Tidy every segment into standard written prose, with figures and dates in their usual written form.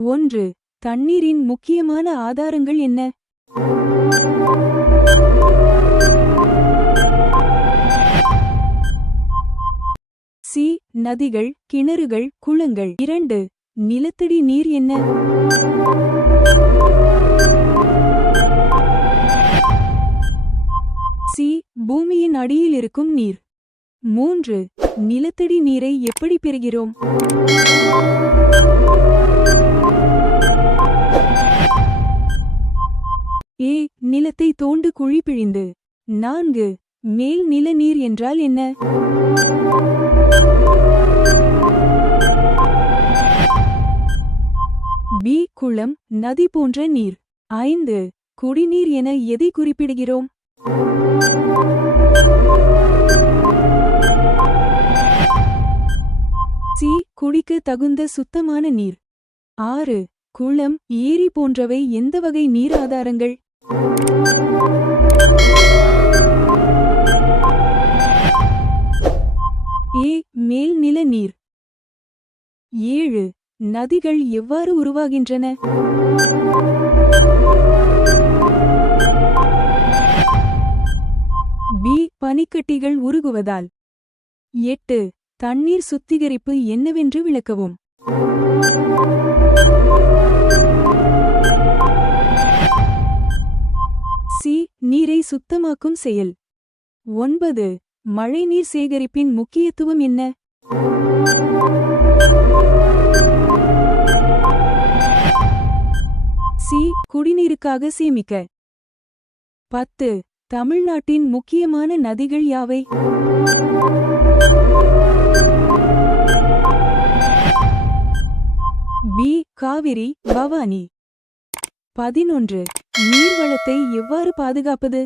1. தண்ணீரின் முக்கியமான ஆதாரங்கள் என்ன? சி. நதிகள், கிணறுகள், குளங்கள். 2. நிலத்தடி நீர் என்ன? சி. பூமியின் அடியில் இருக்கும் நீர். 3. நிலத்தடி நீரை எப்படி பெறுகிறோம்? ஏ. நிலத்தை தோண்டு குழி பிழிந்து. 4. மேல் நில நீர் என்றால் என்ன? பி. குளம், நதி போன்ற நீர். 5. குடிநீர் என எதை குறிப்பிடுகிறோம்? சி. குடிக்க தகுந்த சுத்தமான நீர். 6. குளம், ஏரி போன்றவை எந்த வகை நீர் ஆதாரங்கள்? ஏ. மேல் நில நீர். 7. நதிகள் எவ்வாறு உருவாகின்றன? பி. பனிக்கட்டிகள் உருகுவதால். 8. தண்ணீர் சுத்திகரிப்பு என்னவென்று விளக்கவும். சி. நீரை சுத்தமாக்கும் செயல். 9. மழைநீர் சேகரிப்பின் முக்கியத்துவம் என்ன? சி. குடிநீருக்காக சேமிக்க. 10. தமிழ்நாட்டின் முக்கியமான நதிகள் யாவை? பி. காவிரி, பவானி. 11. நீர்வளத்தை எவ்வாறு பாதுகாப்பது?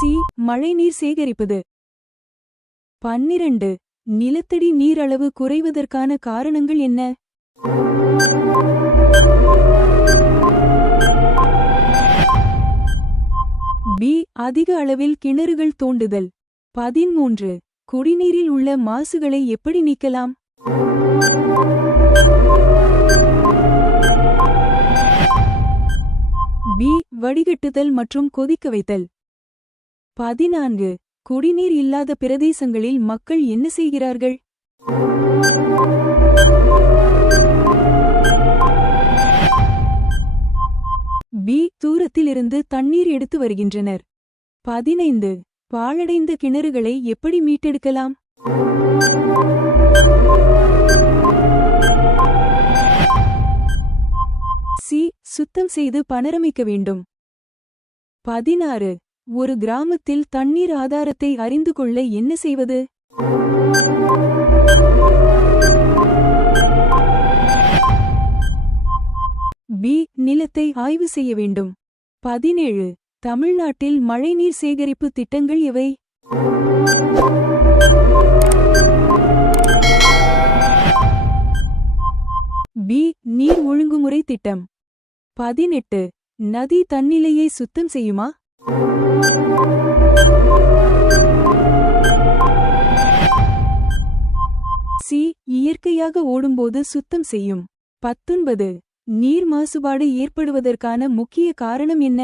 சி. மழைநீர் சேகரிப்பது. 12. நிலத்தடி நீர் அளவு குறைவதற்கான காரணங்கள் என்ன? பி. அதிக அளவில் கிணறுகள் தோண்டுதல். 13. குடிநீரில் உள்ள மாசுகளை எப்படி நீக்கலாம்? பி. வடிகட்டுதல் மற்றும் கொதிக்க வைத்தல். 14. குடிநீர் இல்லாத பிரதேசங்களில் மக்கள் என்ன செய்கிறார்கள்? பி. தூரத்திலிருந்து தண்ணீர் எடுத்து வருகின்றனர். 15. பாழடைந்த கிணறுகளை எப்படி மீட்டெடுக்கலாம்? சி. சுத்தம் செய்து பனரமைக்க வேண்டும். 16. ஒரு கிராமத்தில் தண்ணீர் ஆதாரத்தை அறிந்து கொள்ள என்ன செய்வது? பி. நிலத்தை ஆய்வு செய்ய வேண்டும். 17. தமிழ்நாட்டில் மழைநீர் சேகரிப்பு திட்டங்கள் எவை? பி. நீர் ஒழுங்குமுறை திட்டம். 18. நதி தன்னிலையை சுத்தம் செய்யுமா? சி. இயற்கையாக ஓடும்போது சுத்தம் செய்யும். 19. நீர் மாசுபாடு ஏற்படுவதற்கான முக்கிய காரணம் என்ன?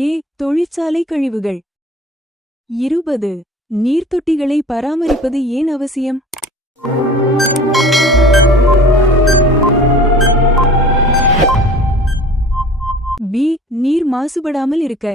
ஏ. தொழிற்சாலை கழிவுகள். 20. நீர்த்தொட்டிகளை பராமரிப்பது ஏன் அவசியம்? பி. நீர் மாசுபடாமல் இருக்க.